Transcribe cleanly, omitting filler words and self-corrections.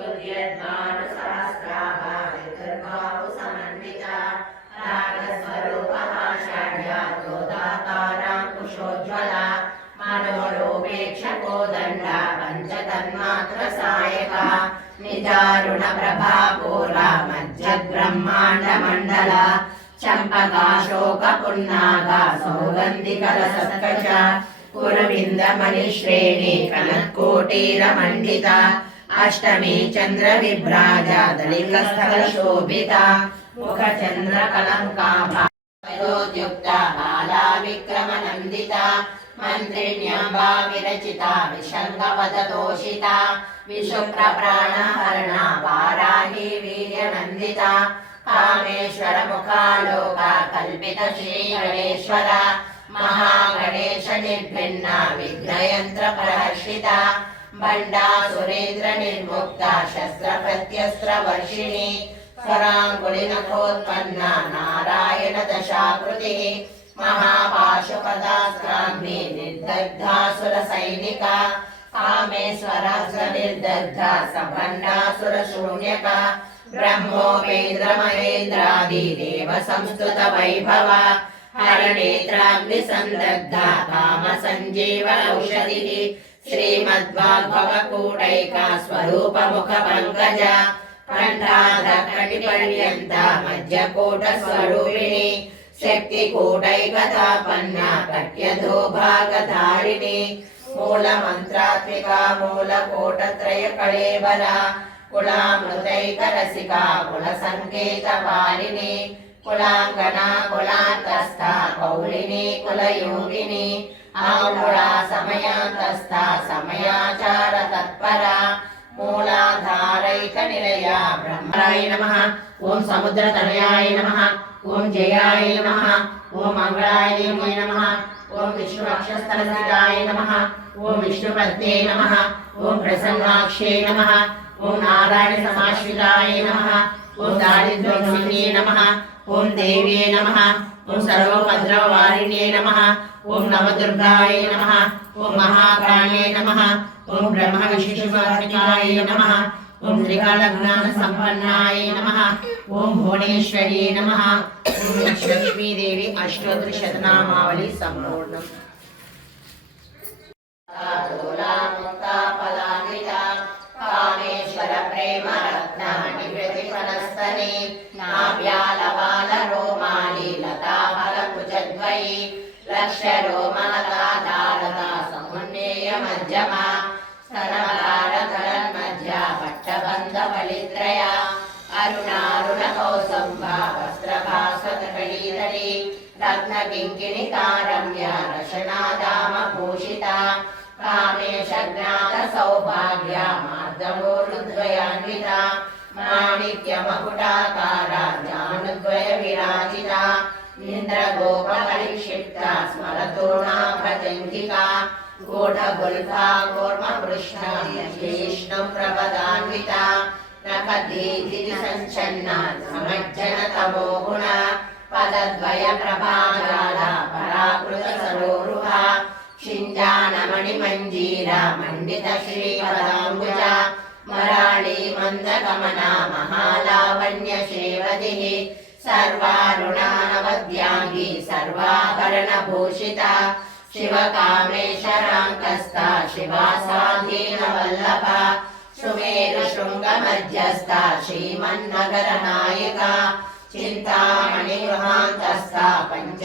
उद्यद्भानुसहस्राभा विदुर्भावसमन्विता रागस्वरूपमाषाढ्या क्रोधाकाराङ्कुशोज्ज्वला मनोलोपेक्षकोदण्डा पञ्चतन्मात्रसायका निजारुणप्रभापूरा मज्जब्रह्माण्डमण्डला चम्पकाशोकपुन्नागा सौगन्धिकरसत्कच कुरविन्दमणिश्रेणी कनत्कोटीरमण्डिता अष्टमी चन्द्रविभ्राजा दलितस्थलशोभिता मुखचन्द्रकलङ्काभा वयोद्युक्ता बाला विक्रमनन्दिता मन्त्रिण्यम्बा विरचिता विशङ्गपदतोषिता विशुक्रप्राणहरणा वाराही वीर्यनन्दिता कामेश्वर मुखालोका कल्पित श्रीगणेश्वरा महागणेश निर्भिन्ना विघ्नयन्त्र प्रहर्षिता बण्डा सुरेन्द्र निर्मुक्ता शस्त्र प्रत्यस्त्र वर्षिणी स्वराङ्गुलिनखोत्पन्ना नारायण दशाकृतिः महापाशुपदास्त्राग्नि निर्दग्धासुर सैनिका कामेश्वरास्त्र निर्दग्धा सभण्डासुर शून्यका ब्रह्मोपेन्द्र महेन्द्रादि देव संस्तुत वैभव हरनेत्राग्निसन्दग्धा काम सञ्जीवनौषधिः श्रीमद्वाग्भवकूटैका स्वरूपमुख पङ्कजा कण्ठाधकटिपर्यन्ता मध्यकूटस्वरूपिणी शक्तिकूटैकतापन्ना कट्यधोभागधारिणी मूलमन्त्रात्मिका मूलकूटत्रयकळेबरा कुलामृतैकरसिका कुलसङ्केतपालिनी कुलाङ्गना कुलान्तस्था कौलिनी कुलयोगिनी आमूला समयान्तस्था समयाचार तत्परा मूलाधारैकनिलया ब्रह्मराय नमः ओं समुद्रतनयाय नमः ओं जयाय नमः ओं मङ्गलाय नमः ओं विष्णुवक्षस्थलस्थिताय नमः ओं विष्णुपत्न्यै नमः ओं प्रसन्नाक्ष्यै नमः ओं नारायणसमाश्रिताय नमः ओं दारिद्र्यक्षिण्ये नमः ओं देव्ये नमः ओं सर्वोपद्रववारिण्ये नमः ओं नवदुर्गाय नमः ओं महाकाल्ये नमः ओं ब्रह्मविष्णुवासिकाय नमः ओं त्रिकालज्ञानसम्पन्नाय नमः ओं भुवनेश्वर्यै नमः ओं लक्ष्मीदेवी अष्टोत्तरशतनामावली सम्पूर्णम् कामेश्वर प्रेम रत्नानि प्रतिफलस्तने नाभ्यालवाल रोमाणि लता फलकुचद्वयी लक्ष्यरोमलता दालता समुन्नेय मध्यमा स्तनभारधरन्मध्या पट्टबन्धफलित्रया अरुणारुणकौसम्भा वस्त्रभास्वतकलीतली रत्नकिङ्किणिकारम्या रशनादामभूषिता कामेशज्ञातसौभाग्या मार्दवोरुद्वयान्विता माणिक्यमकुटाकारा जानुद्वयविराजिता इन्द्रगोपपरिक्षिप्ता स्मरतूर्णाभजङ्गिका गूढगुल्फा कूर्मपृष्ठा विष्णुप्रपदान्विता नखदीधिसञ्चन्ना समज्जनतमो गुणा पदद्वयप्रभाजाला पराकृतसरोरुहा शिञ्जानमणिमञ्जीरा मण्डितश्रीपदाम्बुजा मराळी मन्दगमना महालावण्यशेवदिः सर्वारुणानवद्याङ्गी सर्वाभरणभूषिता शिवकामेश्वराङ्कस्था शिवासाधीनवल्लभा सुमेरुशृङ्गमध्यस्था श्रीमन्नगरनायिका चिन्तामणिगृहान्तस्था पञ्च